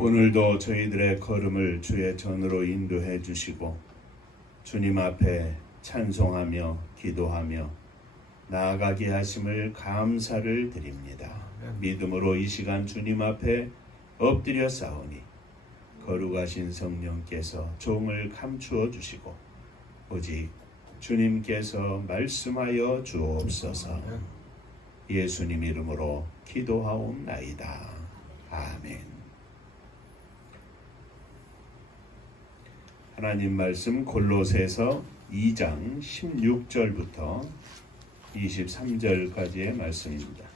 오늘도 저희들의 걸음을 주의 전으로 인도해 주시고 주님 앞에 찬송하며 기도하며 나아가게 하심을 감사를 드립니다. 믿음으로 이 시간 주님 앞에 엎드려 싸우니 거룩하신 성령께서 종을 감추어 주시고 오직 주님께서 말씀하여 주옵소서. 예수님 이름으로 기도하옵나이다. 아멘. 하나님 말씀 골로새서 2장 16절부터 23절까지의 말씀입니다.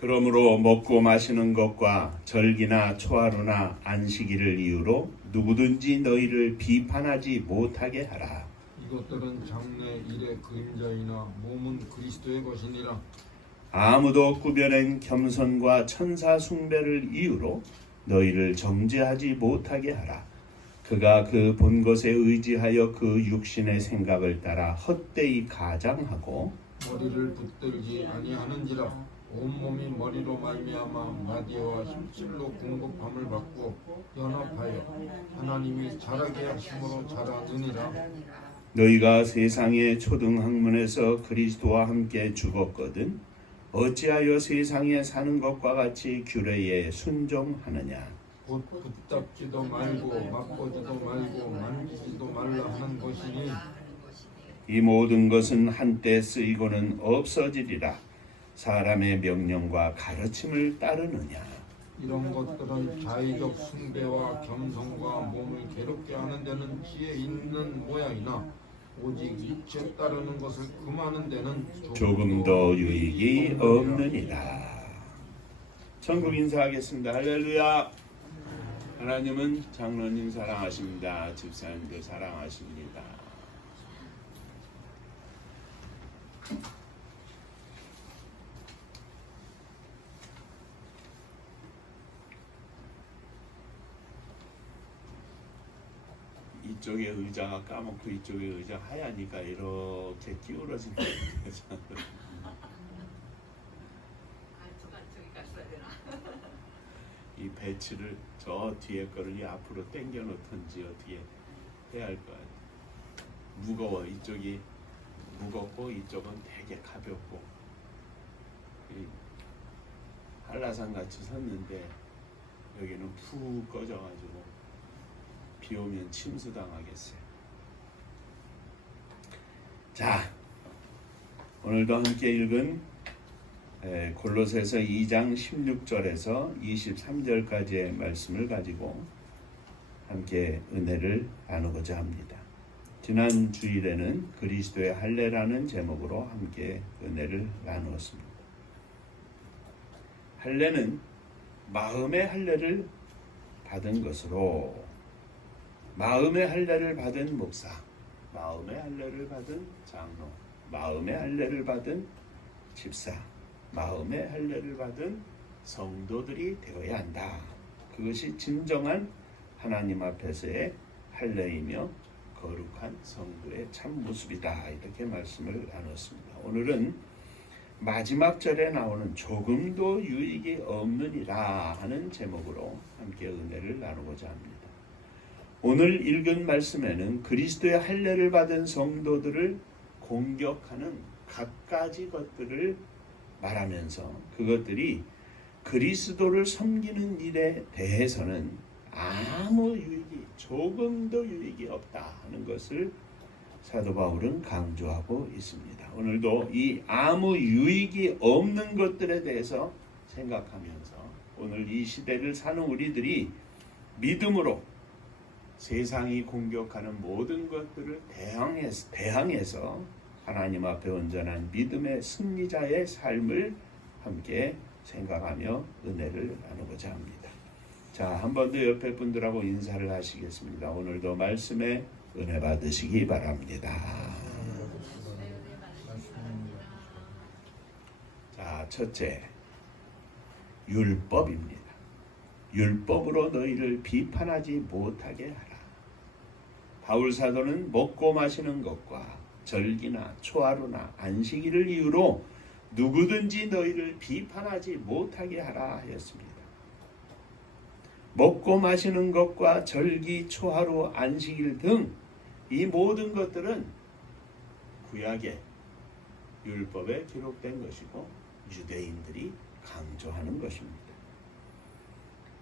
그러므로 먹고 마시는 것과 절기나 초하루나 안식일을 이유로 누구든지 너희를 비판하지 못하게 하라. 이것들은 장래 일의 그림자이나 몸은 그리스도의 것이니라. 아무도 꾸며낸 겸손과 천사 숭배를 이유로 너희를 정죄하지 못하게 하라. 그가 그 본 것에 의지하여 그 육신의 생각을 따라 헛되이 가장하고 머리를 붙들지 아니하는지라. 온몸이 머리로 말미암아 마디와 힘줄로 공급함을 받고 연합하여 하나님이 자라게 하심으로 자라느니라. 너희가 세상의 초등학문에서 그리스도와 함께 죽었거든 어찌하여 세상에 사는 것과 같이 규례에 순종하느냐. 곧 붙잡지도 말고 맛보지도 말고 만지지도 말라 하는 것이니 이 모든 것은 한때 쓰이고는 없어지리라. 사람의 명령과 가르침을 따르느냐. 이런 것들은 자의적 숭배와 겸손과 몸을 괴롭게 하는 데는 지혜 있는 모양이나 오직 이치에 따르는 것을 금하는 데는 조금도 유익이 없느니라. 천국 인사하겠습니다. 할렐루야. 하나님은 장로님 사랑하십니다. 집사님들 사랑하십니다. 이쪽에 의자가 까먹고 이쪽에 의자 하얘니까 이렇게 기울어진 거예요. 이 배치를 저 뒤에 거를 이 앞으로 당겨 놓든지 어떻게 해야 할 것 같아요. 무거워. 이쪽이 무겁고 이쪽은 되게 가볍고 한라산 같이 섰는데 여기는 푹 꺼져가지고 비 오면 침수당하겠어요. 자, 오늘도 함께 읽은 골로새서 2장 16절에서 23절까지의 말씀을 가지고 함께 은혜를 나누고자 합니다. 지난 주일에는 그리스도의 할례라는 제목으로 함께 은혜를 나누었습니다. 할례는 마음의 할례를 받은 것으로 마음의 할례를 받은 목사, 마음의 할례를 받은 장로, 마음의 할례를 받은 집사, 마음의 할례를 받은 성도들이 되어야 한다. 그것이 진정한 하나님 앞에서의 할례이며 거룩한 성도의 참 모습이다. 이렇게 말씀을 나눴습니다. 오늘은 마지막 절에 나오는 조금도 유익이 없느니라 하는 제목으로 함께 은혜를 나누고자 합니다. 오늘 읽은 말씀에는 그리스도의 할례를 받은 성도들을 공격하는 갖가지 것들을 말하면서 그것들이 그리스도를 섬기는 일에 대해서는 아무 유익이 조금도 유익이 없다 하는 것을 사도 바울은 강조하고 있습니다. 오늘도 이 아무 유익이 없는 것들에 대해서 생각하면서 오늘 이 시대를 사는 우리들이 믿음으로 세상이 공격하는 모든 것들을 대항해서 하나님 앞에 온전한 믿음의 승리자의 삶을 함께 생각하며 은혜를 나누고자 합니다. 자, 한 번 더 옆에 분들하고 인사를 하시겠습니다. 오늘도 말씀에 은혜 받으시기 바랍니다. 자, 첫째, 율법입니다. 율법으로 너희를 비판하지 못하게 하라. 바울 사도는 먹고 마시는 것과 절기나 초하루나 안식일을 이유로 누구든지 너희를 비판하지 못하게 하라 하였습니다. 먹고 마시는 것과 절기, 초하루, 안식일 등 이 모든 것들은 구약의 율법에 기록된 것이고 유대인들이 강조하는 것입니다.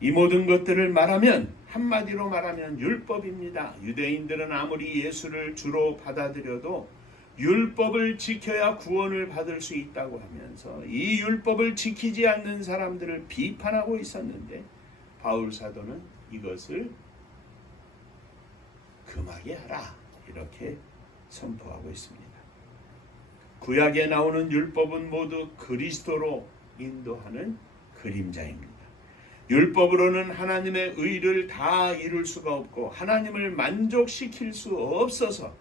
이 모든 것들을 말하면 한마디로 말하면 율법입니다. 유대인들은 아무리 예수를 주로 받아들여도 율법을 지켜야 구원을 받을 수 있다고 하면서 이 율법을 지키지 않는 사람들을 비판하고 있었는데 바울 사도는 이것을 금하게 하라 이렇게 선포하고 있습니다. 구약에 나오는 율법은 모두 그리스도로 인도하는 그림자입니다. 율법으로는 하나님의 의를 다 이룰 수가 없고 하나님을 만족시킬 수 없어서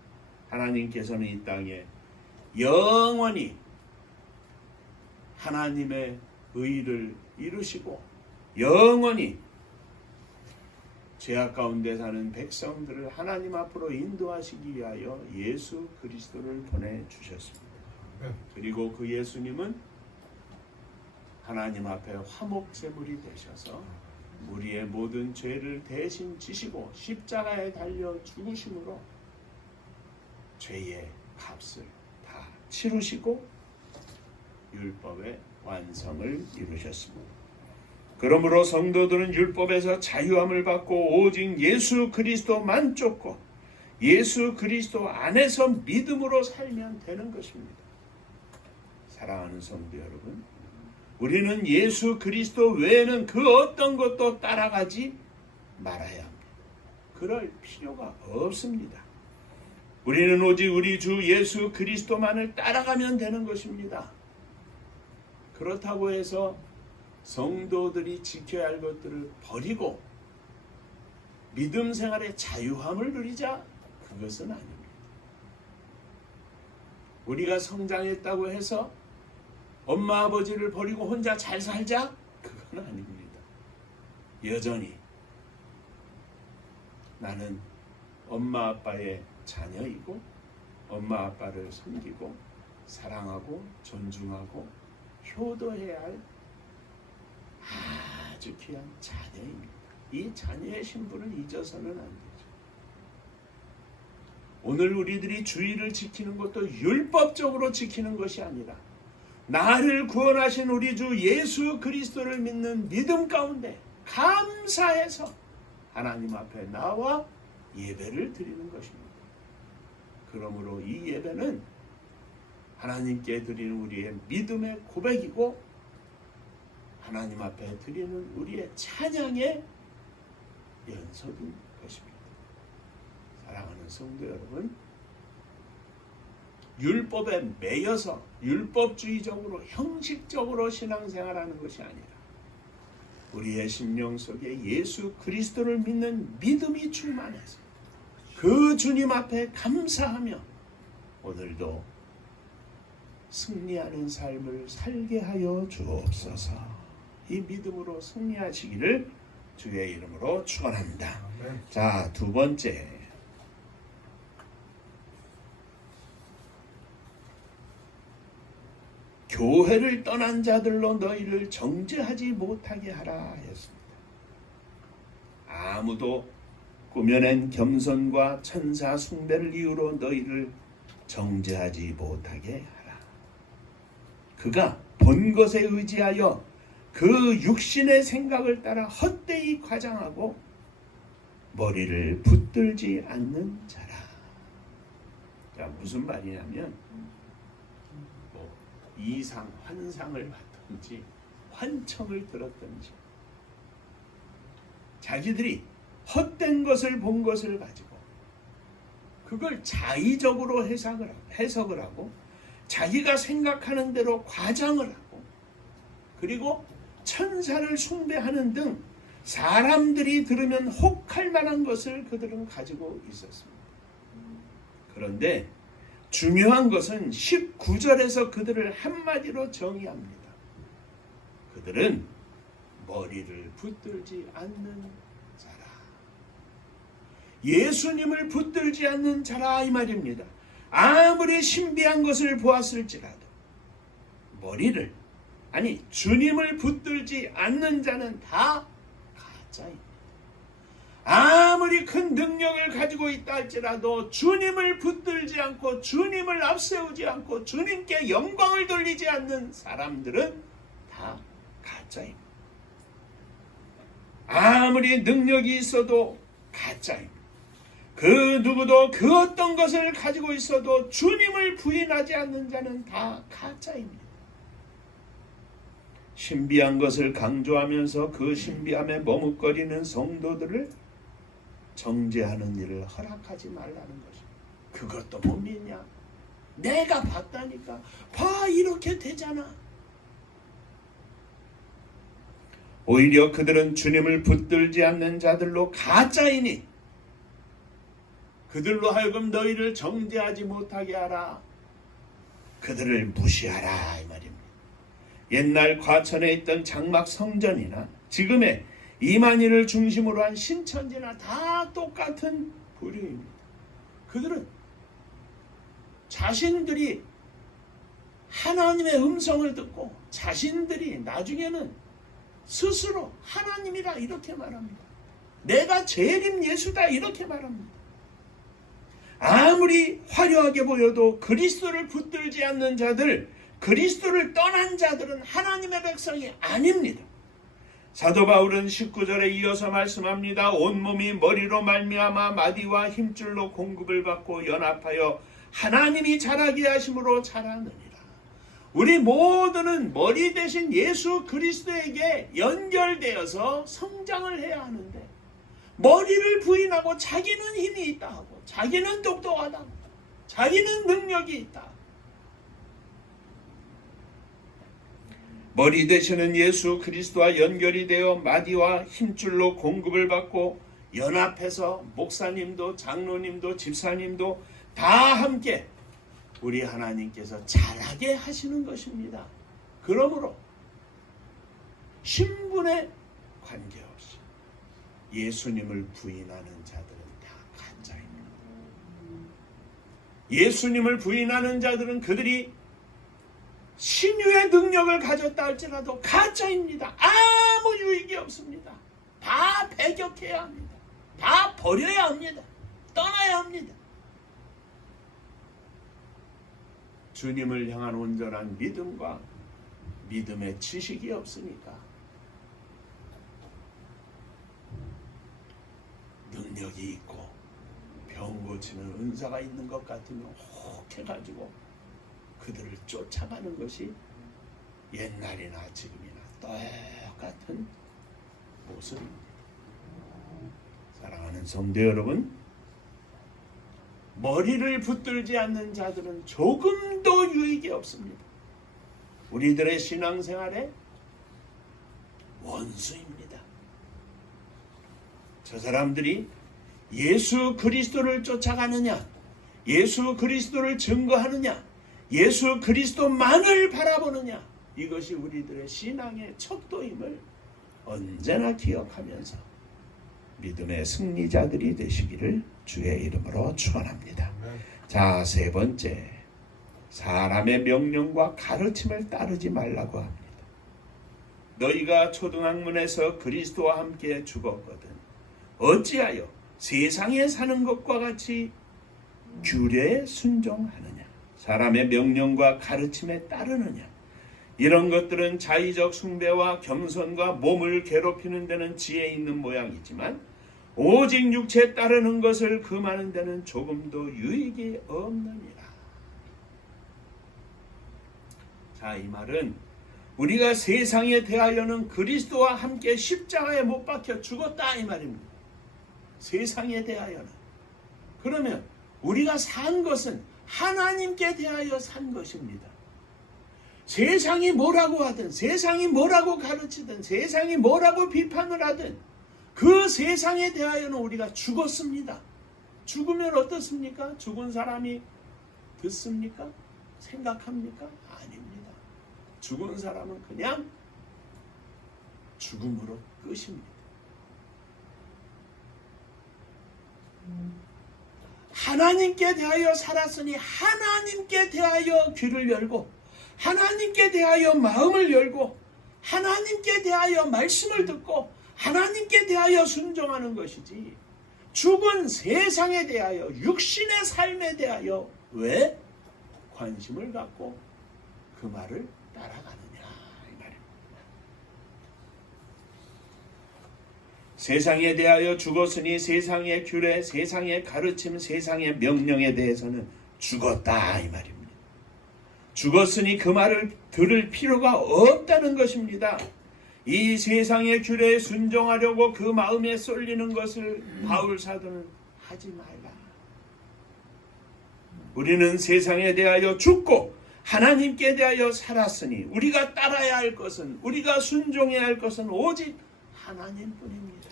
하나님께서는 이 땅에 영원히 하나님의 의를 이루시고 영원히 죄악 가운데 사는 백성들을 하나님 앞으로 인도하시기 위하여 예수 그리스도를 보내주셨습니다. 그리고 그 예수님은 하나님 앞에 화목제물이 되셔서 우리의 모든 죄를 대신 지시고 십자가에 달려 죽으심으로 죄의 값을 다 치르시고 율법의 완성을 이루셨습니다. 그러므로 성도들은 율법에서 자유함을 받고 오직 예수 그리스도만 쫓고 예수 그리스도 안에서 믿음으로 살면 되는 것입니다. 사랑하는 성도 여러분, 우리는 예수 그리스도 외에는 그 어떤 것도 따라가지 말아야 합니다. 그럴 필요가 없습니다. 우리는 오직 우리 주 예수 그리스도만을 따라가면 되는 것입니다. 그렇다고 해서 성도들이 지켜야 할 것들을 버리고 믿음 생활의 자유함을 누리자? 그것은 아닙니다. 우리가 성장했다고 해서 엄마 아버지를 버리고 혼자 잘 살자? 그건 아닙니다. 여전히 나는 엄마 아빠의 자녀이고 엄마 아빠를 섬기고 사랑하고 존중하고 효도해야 할 아주 귀한 자녀입니다. 이 자녀의 신분을 잊어서는 안 되죠. 오늘 우리들이 주의를 지키는 것도 율법적으로 지키는 것이 아니라 나를 구원하신 우리 주 예수 그리스도를 믿는 믿음 가운데 감사해서 하나님 앞에 나와 예배를 드리는 것입니다. 그러므로 이 예배는 하나님께 드리는 우리의 믿음의 고백이고 하나님 앞에 드리는 우리의 찬양의 연속인 것입니다. 사랑하는 성도 여러분, 율법에 매여서 율법주의적으로 형식적으로 신앙생활하는 것이 아니라 우리의 심령 속에 예수 그리스도를 믿는 믿음이 충만해서 그 주님 앞에 감사하며 오늘도 승리하는 삶을 살게 하여 주옵소서. 이 믿음으로 승리하시기를 주의 이름으로 축원합니다. 자, 두 번째, 교회를 떠난 자들로 너희를 정죄하지 못하게 하라 했습니다. 아무도 꾸며낸 겸손과 천사 숭배를 이유로 너희를 정죄하지 못하게 하라. 그가 본 것에 의지하여 그 육신의 생각을 따라 헛되이 과장하고 머리를 붙들지 않는 자라. 자, 무슨 말이냐면 이상 환상을 봤든지 환청을 들었든지 자기들이 헛된 것을 본 것을 가지고 그걸 자의적으로 해석을 하고 자기가 생각하는 대로 과장을 하고 그리고 천사를 숭배하는 등 사람들이 들으면 혹할 만한 것을 그들은 가지고 있었습니다. 그런데 중요한 것은 19절에서 그들을 한마디로 정의합니다. 그들은 머리를 붙들지 않는 자라. 예수님을 붙들지 않는 자라 이 말입니다. 아무리 신비한 것을 보았을지라도 머리를, 아니 주님을 붙들지 않는 자는 다 가짜입니다. 아무리 큰 능력을 가지고 있다 할지라도 주님을 붙들지 않고 주님을 앞세우지 않고 주님께 영광을 돌리지 않는 사람들은 다 가짜입니다. 아무리 능력이 있어도 가짜입니다. 그 누구도 그 어떤 것을 가지고 있어도 주님을 부인하지 않는 자는 다 가짜입니다. 신비한 것을 강조하면서 그 신비함에 머뭇거리는 성도들을 정죄하는 일을 허락하지 말라는 것입니다. 그것도 못 믿냐? 내가 봤다니까. 봐, 이렇게 되잖아. 오히려 그들은 주님을 붙들지 않는 자들로 가짜이니 그들로 하여금 너희를 정죄하지 못하게 하라. 그들을 무시하라 이 말입니다. 옛날 과천에 있던 장막 성전이나 지금의 이만희를 중심으로 한 신천지나 다 똑같은 부류입니다. 그들은 자신들이 하나님의 음성을 듣고 자신들이 나중에는 스스로 하나님이라 이렇게 말합니다. 내가 재림 예수다 이렇게 말합니다. 아무리 화려하게 보여도 그리스도를 붙들지 않는 자들, 그리스도를 떠난 자들은 하나님의 백성이 아닙니다. 사도 바울은 19절에 이어서 말씀합니다. 온몸이 머리로 말미암아 마디와 힘줄로 공급을 받고 연합하여 하나님이 자라게 하심으로 자라느니라. 우리 모두는 머리 대신 예수 그리스도에게 연결되어서 성장을 해야 하는데 머리를 부인하고 자기는 힘이 있다 하고 자기는 똑똑하다, 자기는 능력이 있다. 머리 되시는 예수 그리스도와 연결이 되어 마디와 힘줄로 공급을 받고 연합해서 목사님도 장로님도 집사님도 다 함께 우리 하나님께서 자라게 하시는 것입니다. 그러므로 신분에 관계없이 예수님을 부인하는 자들은 다 가짜입니다. 예수님을 부인하는 자들은 그들이 신유의 능력을 가졌다 할지라도 가짜입니다. 아무 유익이 없습니다. 다 배격해야 합니다. 다 버려야 합니다. 떠나야 합니다. 주님을 향한 온전한 믿음과 믿음의 지식이 없으니까 능력이 있고 병 고치는 은사가 있는 것 같으면 혹해가지고 그들을 쫓아가는 것이 옛날이나 지금이나 똑같은 모습입니다. 사랑하는 성도 여러분, 머리를 붙들지 않는 자들은 조금도 유익이 없습니다. 우리들의 신앙생활의 원수입니다. 저 사람들이 예수 그리스도를 쫓아가느냐, 예수 그리스도를 증거하느냐, 예수 그리스도만을 바라보느냐, 이것이 우리들의 신앙의 척도임을 언제나 기억하면서 믿음의 승리자들이 되시기를 주의 이름으로 축원합니다. 자, 세 번째, 사람의 명령과 가르침을 따르지 말라고 합니다. 너희가 초등학문에서 그리스도와 함께 죽었거든 어찌하여 세상에 사는 것과 같이 규례에 순종하느냐, 사람의 명령과 가르침에 따르느냐. 이런 것들은 자의적 숭배와 겸손과 몸을 괴롭히는 데는 지혜 있는 모양이지만 오직 육체에 따르는 것을 금하는 데는 조금도 유익이 없느니라. 자, 이 말은 우리가 세상에 대하여는 그리스도와 함께 십자가에 못 박혀 죽었다 이 말입니다. 세상에 대하여는. 그러면 우리가 산 것은 하나님께 대하여 산 것입니다. 세상이 뭐라고 하든, 세상이 뭐라고 가르치든, 세상이 뭐라고 비판을 하든 그 세상에 대하여는 우리가 죽었습니다. 죽으면 어떻습니까? 죽은 사람이 듣습니까? 생각합니까? 아닙니다. 죽은 사람은 그냥 죽음으로 끝입니다. 하나님께 대하여 살았으니 하나님께 대하여 귀를 열고 하나님께 대하여 마음을 열고 하나님께 대하여 말씀을 듣고 하나님께 대하여 순종하는 것이지, 죽은 세상에 대하여 육신의 삶에 대하여 왜 관심을 갖고 그 말을 따라가느냐 이 말입니다. 세상에 대하여 죽었으니 세상의 규례, 세상의 가르침, 세상의 명령에 대해서는 죽었다 이 말입니다. 죽었으니 그 말을 들을 필요가 없다는 것입니다. 이 세상의 규례에 순종하려고 그 마음에 쏠리는 것을 바울 사도는 하지 말라. 우리는 세상에 대하여 죽고 하나님께 대하여 살았으니 우리가 따라야 할 것은, 우리가 순종해야 할 것은 오직 하나님뿐입니다.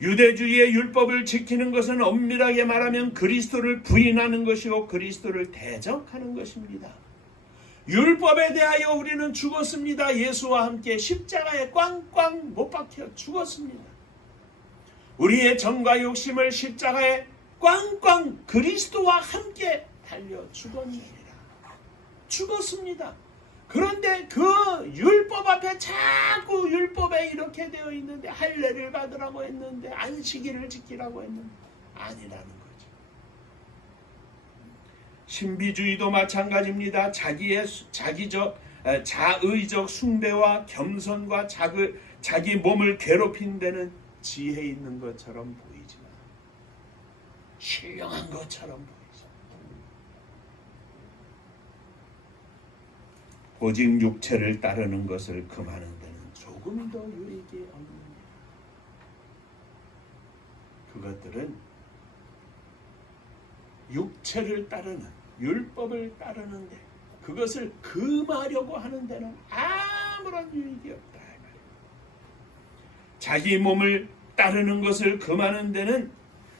유대주의의 율법을 지키는 것은 엄밀하게 말하면 그리스도를 부인하는 것이고 그리스도를 대적하는 것입니다. 율법에 대하여 우리는 죽었습니다. 예수와 함께 십자가에 꽝꽝 못 박혀 죽었습니다. 우리의 정과 욕심을 십자가에 꽝꽝 그리스도와 함께 달려 죽었느니라. 죽었습니다. 그런데 그 율법 앞에 자꾸 율법에 이렇게 되어 있는데 할례를 받으라고 했는데 안식일을 지키라고 했는데 아니라는 거죠. 신비주의도 마찬가지입니다. 자의적 숭배와 겸손과 자기 몸을 괴롭힌 데는 지혜 있는 것처럼 보이지만 신령한 것처럼 보이죠. 오직 육체를 따르는 것을 금하는 데는 조금도 유익이 없느니라. 그것들은 육체를 따르는, 율법을 따르는데 그것을 금하려고 하는 데는 아무런 유익이 없다. 자기 몸을 따르는 것을 금하는 데는,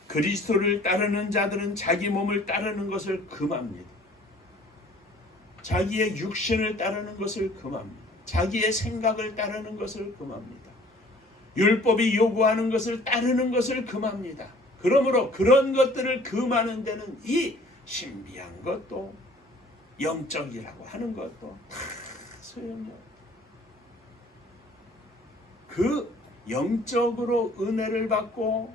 그리스도를 따르는 자들은 자기 몸을 따르는 것을 금합니다. 자기의 육신을 따르는 것을 금합니다. 자기의 생각을 따르는 것을 금합니다. 율법이 요구하는 것을 따르는 것을 금합니다. 그러므로 그런 것들을 금하는 데는 이 신비한 것도 영적이라고 하는 것도 다 소용이 없다. 그 영적으로 은혜를 받고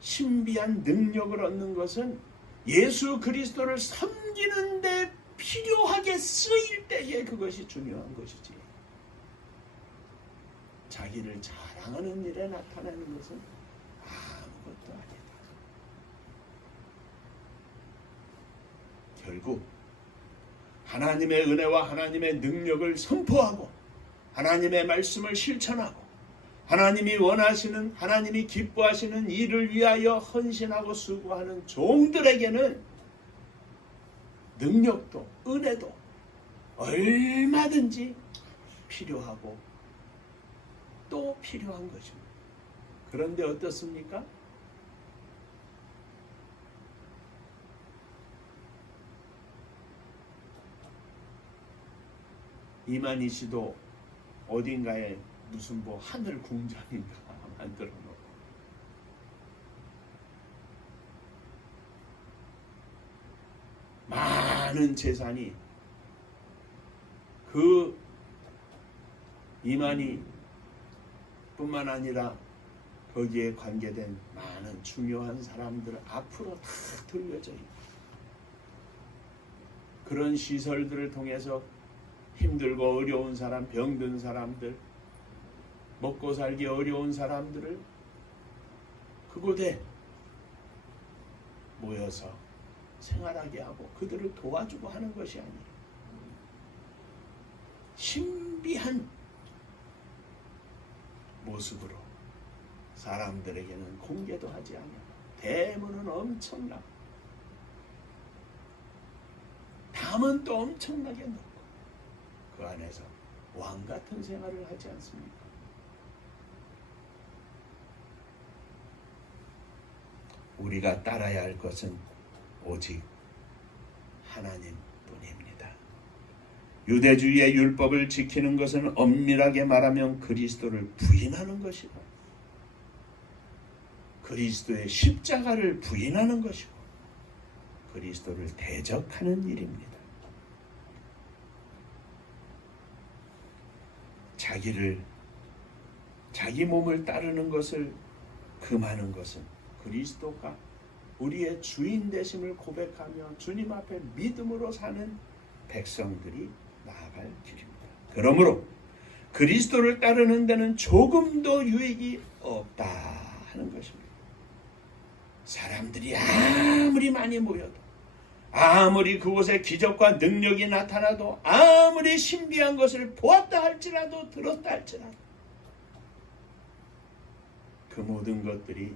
신비한 능력을 얻는 것은 예수 그리스도를 섬기는 데 필요하게 쓰일 때에 그것이 중요한 것이지, 자기를 자랑하는 일에 나타나는 것은 아무것도 아니다. 결국 하나님의 은혜와 하나님의 능력을 선포하고 하나님의 말씀을 실천하고 하나님이 원하시는, 하나님이 기뻐하시는 일을 위하여 헌신하고 수고하는 종들에게는 능력도 은혜도 얼마든지 필요하고 또 필요한 것입니다. 그런데 어떻습니까? 이만희 씨도 어딘가에 무슨 뭐 하늘 궁전인가 만들어 놓고 많은 재산이 그 이만희 뿐만 아니라 거기에 관계된 많은 중요한 사람들 앞으로 다 돌려져 있고, 그런 시설들을 통해서 힘들고 어려운 사람, 병든 사람들, 먹고 살기 어려운 사람들을 그곳에 모여서 생활하게 하고 그들을 도와주고 하는 것이 아니라 신비한 모습으로 사람들에게는 공개도 하지 않아. 대문은 엄청나고 담은 또 엄청나게 높고 그 안에서 왕 같은 생활을 하지 않습니까? 우리가 따라야 할 것은 오직 하나님뿐입니다. 유대주의의 율법을 지키는 것은 엄밀하게 말하면 그리스도를 부인하는 것이고 그리스도의 십자가를 부인하는 것이고 그리스도를 대적하는 일입니다. 자기 몸을 따르는 것을 금하는 것은 그리스도가 우리의 주인 되심을 고백하며 주님 앞에 믿음으로 사는 백성들이 나아갈 길입니다. 그러므로 그리스도를 따르는 데는 조금도 유익이 없다 하는 것입니다. 사람들이 아무리 많이 모여도 아무리 그곳에 기적과 능력이 나타나도 아무리 신비한 것을 보았다 할지라도 들었다 할지라도 그 모든 것들이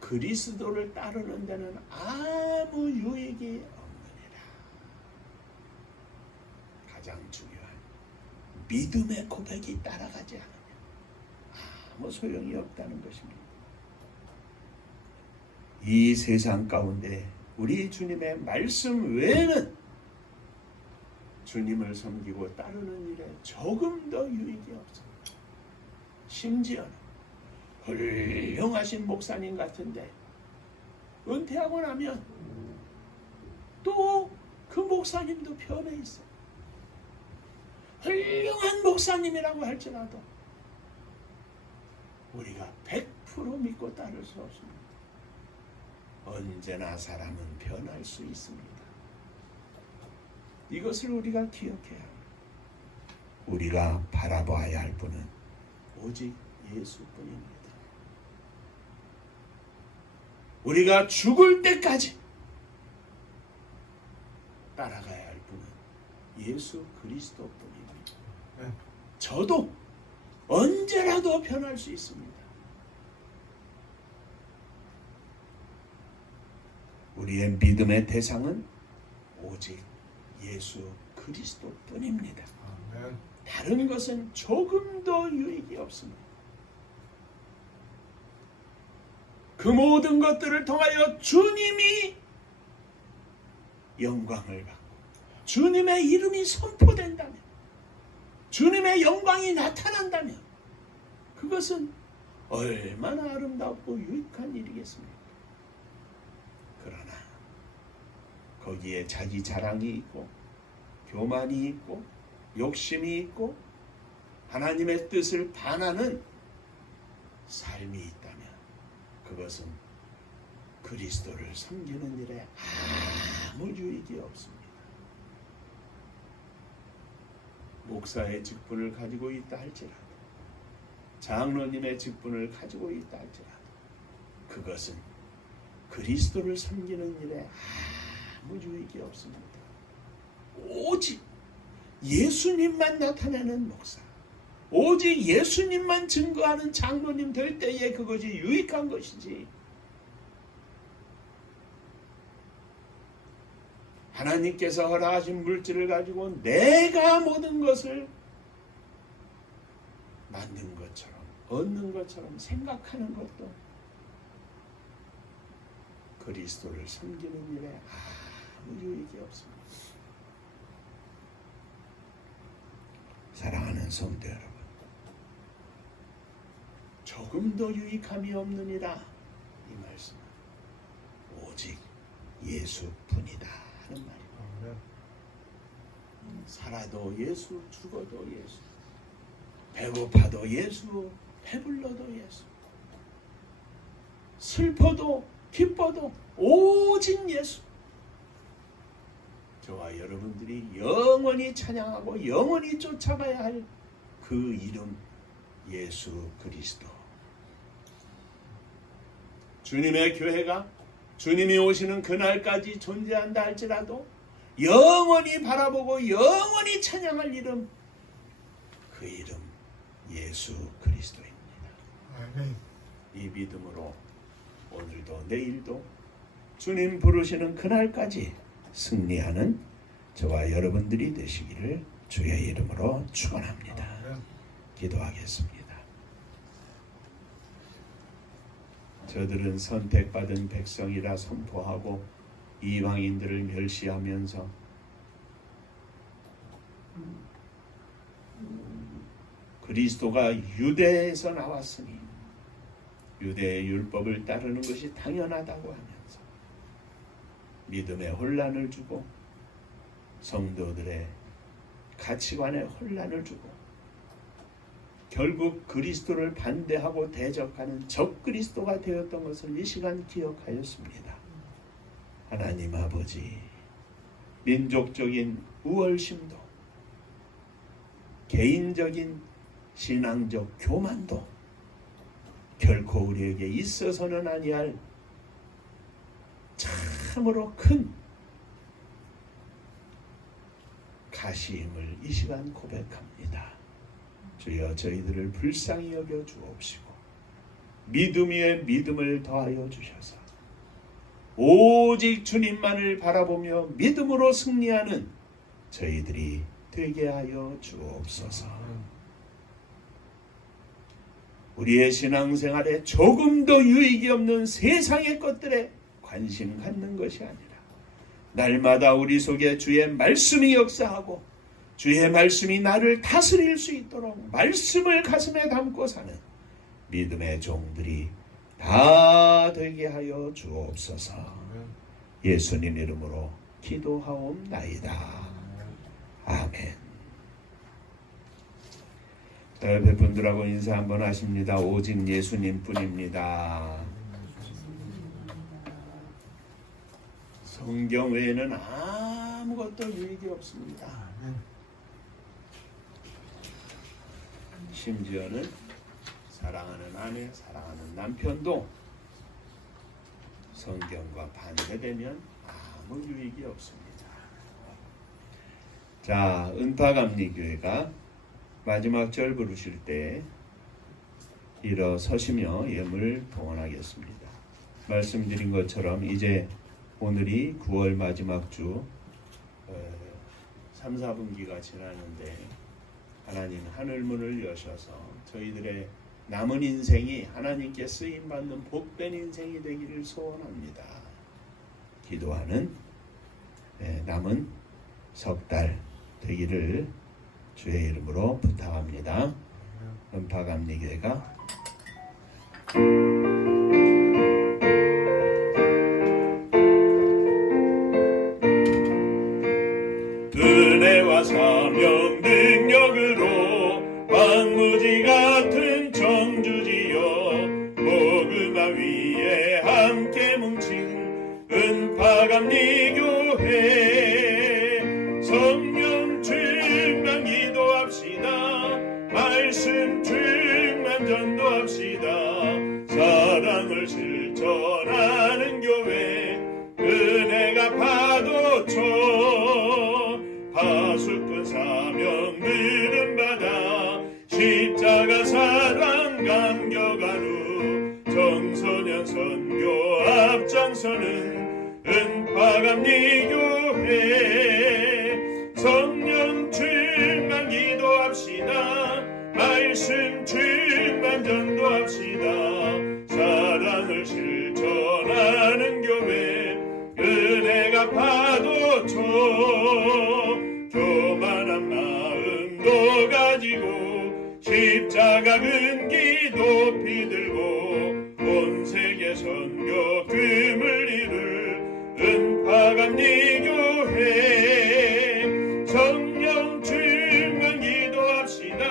그리스도를 따르는 데는 아무 유익이 없느니라. 가장 중요한 믿음의 고백이 따라가지 않으면 아무 소용이 없다는 것입니다. 이 세상 가운데 우리 주님의 말씀 외에는 주님을 섬기고 따르는 일에 조금 더 유익이 없습니다. 심지어는 훌륭하신 목사님 같은데 은퇴하고 나면 또 그 목사님도 변해 있어요. 훌륭한 목사님이라고 할지라도 우리가 100% 믿고 따를 수 없습니다. 언제나 사람은 변할 수 있습니다. 이것을 우리가 기억해야 합니다. 우리가 바라봐야 할 분은 오직 예수뿐입니다. 우리가 죽을 때까지 따라가야 할 분은 예수 그리스도뿐입니다. 저도 언제라도 변할 수 있습니다. 우리의 믿음의 대상은 오직 예수 그리스도뿐입니다. 다른 것은 조금도 유익이 없습니다. 그 모든 것들을 통하여 주님이 영광을 받고 주님의 이름이 선포된다면 주님의 영광이 나타난다면 그것은 얼마나 아름답고 유익한 일이겠습니까? 그러나 거기에 자기 자랑이 있고 교만이 있고 욕심이 있고 하나님의 뜻을 반하는 삶이 있다면 그것은 그리스도를 섬기는 일에 아무 유익이 없습니다. 목사의 직분을 가지고 있다 할지라도 장로님의 직분을 가지고 있다 할지라도 그것은 그리스도를 섬기는 일에 아무 유익이 없습니다. 오직 예수님만 나타내는 목사, 오직 예수님만 증거하는 장로님 될 때에 그것이 유익한 것이지 하나님께서 허락하신 물질을 가지고 내가 모든 것을 만든 것처럼 얻는 것처럼 생각하는 것도 그리스도를 섬기는 일에 아무 유익이 없습니다. 사랑하는 성도 여러분, 조금도 유익함이 없느니라 이 말씀은 오직 예수뿐이다 하는 말입니다. 살아도 예수, 죽어도 예수, 배고파도 예수, 배불러도 예수, 슬퍼도 기뻐도 오직 예수. 저와 여러분들이 영원히 찬양하고 영원히 쫓아가야 할 그 이름 예수 그리스도. 주님의 교회가 주님이 오시는 그날까지 존재한다 할지라도 영원히 바라보고 영원히 찬양할 이름, 그 이름 예수 그리스도입니다. 이 믿음으로 오늘도 내일도 주님 부르시는 그날까지 승리하는 저와 여러분들이 되시기를 주의 이름으로 축원합니다. 기도하겠습니다. 저들은 선택받은 백성이라 선포하고 이방인들을 멸시하면서 그리스도가 유대에서 나왔으니 유대의 율법을 따르는 것이 당연하다고 하면서 믿음의 혼란을 주고 성도들의 가치관에 혼란을 주고 결국 그리스도를 반대하고 대적하는 적그리스도가 되었던 것을 이 시간 기억하였습니다. 하나님 아버지, 민족적인 우월심도 개인적인 신앙적 교만도 결코 우리에게 있어서는 아니할 참으로 큰 가시임을 이 시간 고백합니다. 주여 저희들을 불쌍히 여겨 주옵시고 믿음 위에 믿음을 더하여 주셔서 오직 주님만을 바라보며 믿음으로 승리하는 저희들이 되게 하여 주옵소서. 우리의 신앙생활에 조금 더 유익이 없는 세상의 것들에 관심 갖는 것이 아니라 날마다 우리 속에 주의 말씀이 역사하고 주의 말씀이 나를 다스릴 수 있도록 말씀을 가슴에 담고 사는 믿음의 종들이 다 되게 하여 주옵소서. 예수님 이름으로 기도하옵나이다. 아멘. 옆에 분들하고 인사 한번 하십니다. 오직 예수님 뿐입니다. 성경 외에는 아무것도 유익이 없습니다. 심지어는 사랑하는 아내, 사랑하는 남편도 성경과 반대되면 아무 유익이 없습니다. 자, 은파감리교회가 마지막 절 부르실 때 일어서시며 예물 봉헌하겠습니다. 말씀드린 것처럼 이제 오늘이 9월 마지막 주 3, 4분기가 지나는데 하나님 하늘문을 여셔서 저희들의 남은 인생이 하나님께 쓰임받는 복된 인생이 되기를 소원합니다. 기도하는 남은 석 달 되기를 주의 이름으로 부탁합니다. 은파감리교회가 은혜와 사명 능력으로 황무지 같은 청주지여 복음화 위에 함께 뭉친 은파감리교회 성령 충만 기도합시다. 말씀 충만 전도합시다. 사랑을 실천하는 교회 은혜가 파도쳐 파수꾼 사명 누름받아 십자가 사랑 감격한 후 청소년 선교 앞장서는 은파감리교회 성령 충만 기도합시다. 말씀 충만 전도합시다. 사랑을 실천하는 교회 은혜가 파도쳐 교만한 마음도 가지고 십자가 근기 높이 들고 온 세계 선교 금을 이룰 은파감리교회 성령 충만 기도합시다.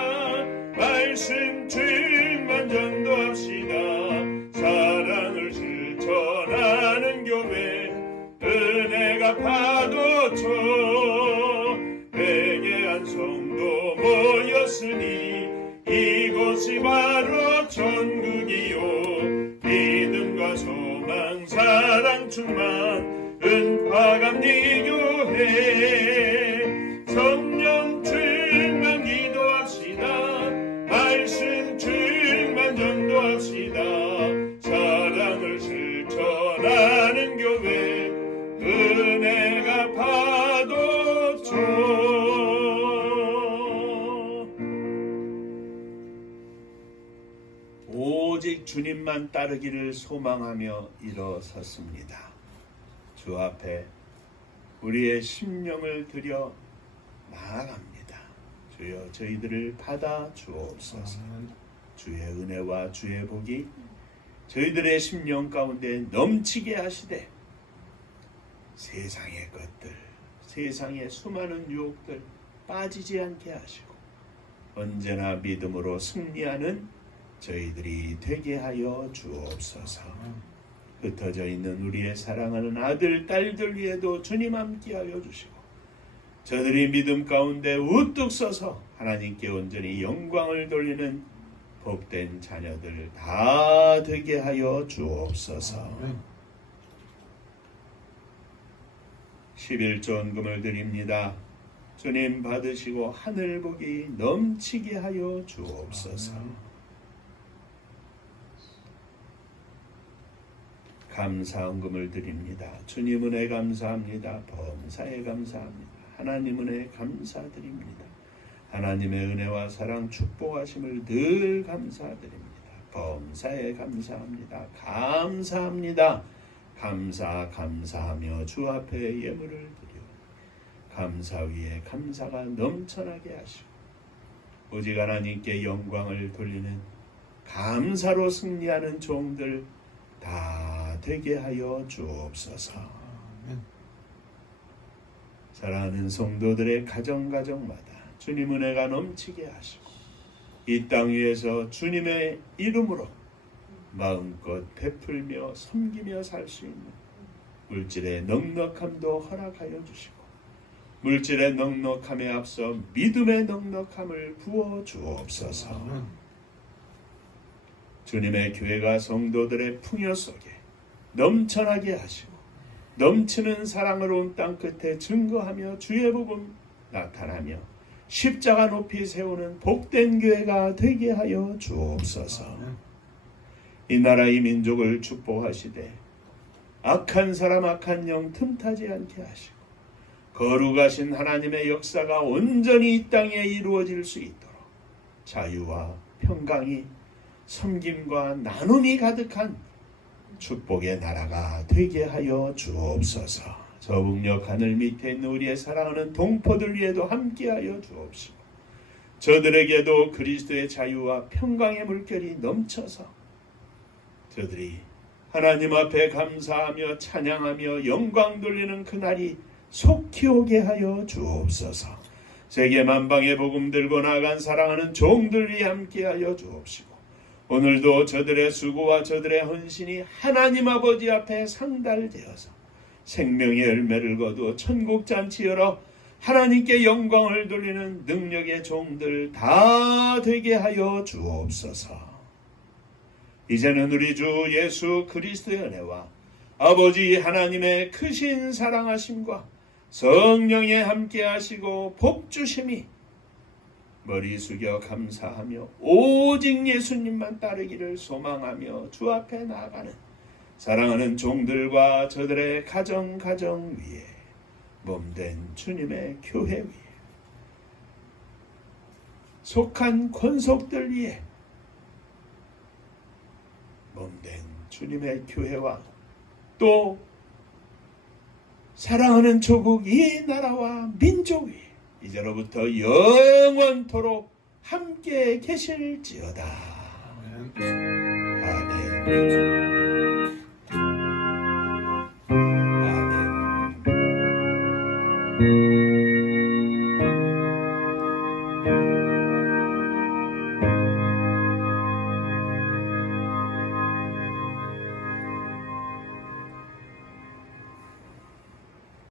말씀 충만 전도합시다. 사랑을 실천하는 교회 은혜가 파도쳐 회개한 성도 모였으니 이곳이 바로 천국이요 믿음과 소망 사랑 충만 은파감리교회 성령 충만 기도합시다. 말씀 충만 전도합시다. 사랑을 실천하는 교회 은혜가 파도쳐 오직 주님 예수님만 따르기를 소망하며 일어섰습니다. 주 앞에 우리의 심령을 들여 나아갑니다. 주여 저희들을 받아 주옵소서. 주의 은혜와 주의 복이 저희들의 심령 가운데 넘치게 하시되 세상의 것들, 세상의 수많은 유혹들 빠지지 않게 하시고 언제나 믿음으로 승리하는 저희들이 되게 하여 주옵소서. 흩어져 있는 우리의 사랑하는 아들, 딸들 위에도 주님 함께하여 주시고 저들이 믿음 가운데 우뚝 서서 하나님께 온전히 영광을 돌리는 복된 자녀들 다 되게 하여 주옵소서. 11전금을 드립니다. 주님 받으시고 하늘 복이 넘치게 하여 주옵소서. 감사헌금을 드립니다. 주님 은혜 감사합니다. 범사에 감사합니다. 하나님 은혜 감사드립니다. 하나님의 은혜와 사랑 축복하심을 늘 감사드립니다. 범사에 감사합니다. 감사합니다. 감사하며 주 앞에 예물을 드려 감사 위에 감사가 넘쳐나게 하시고 오직 하나님께 영광을 돌리는 감사로 승리하는 종들 다 되게 하여 주옵소서. 사랑하는 성도들의 가정마다 주님 은혜가 넘치게 하시고 이 땅 위에서 주님의 이름으로 마음껏 베풀며 섬기며 살 수 있는 물질의 넉넉함도 허락하여 주시고 물질의 넉넉함에 앞서 믿음의 넉넉함을 부어 주옵소서. 주님의 교회가 성도들의 풍요 속에 넘쳐나게 하시고 넘치는 사랑으로 온 땅 끝에 증거하며 주의 복음 나타나며 십자가 높이 세우는 복된 교회가 되게 하여 주옵소서. 이 나라 이 민족을 축복하시되 악한 사람 악한 영 틈타지 않게 하시고 거룩하신 하나님의 역사가 온전히 이 땅에 이루어질 수 있도록 자유와 평강이 섬김과 나눔이 가득한 축복의 나라가 되게 하여 주옵소서. 저 북녘 하늘 밑에 있는 우리의 사랑하는 동포들 위에도 함께하여 주옵시고 저들에게도 그리스도의 자유와 평강의 물결이 넘쳐서 저들이 하나님 앞에 감사하며 찬양하며 영광 돌리는 그날이 속히 오게 하여 주옵소서. 세계 만방의 복음 들고 나간 사랑하는 종들 위에 함께하여 주옵시고 오늘도 저들의 수고와 저들의 헌신이 하나님 아버지 앞에 상달되어서 생명의 열매를 거두어 천국 잔치 열어 하나님께 영광을 돌리는 능력의 종들 다 되게 하여 주옵소서. 이제는 우리 주 예수 그리스도의 은혜와 아버지 하나님의 크신 사랑하심과 성령의 함께하시고 복주심이 머리 숙여 감사하며 오직 예수님만 따르기를 소망하며 주 앞에 나아가는 사랑하는 종들과 저들의 가정 위에 몸된 주님의 교회 위에 속한 권속들 위에 몸된 주님의 교회와 또 사랑하는 조국 이 나라와 민족 위에 이제로부터 영원토록 함께 계실지어다. 아멘. 아멘.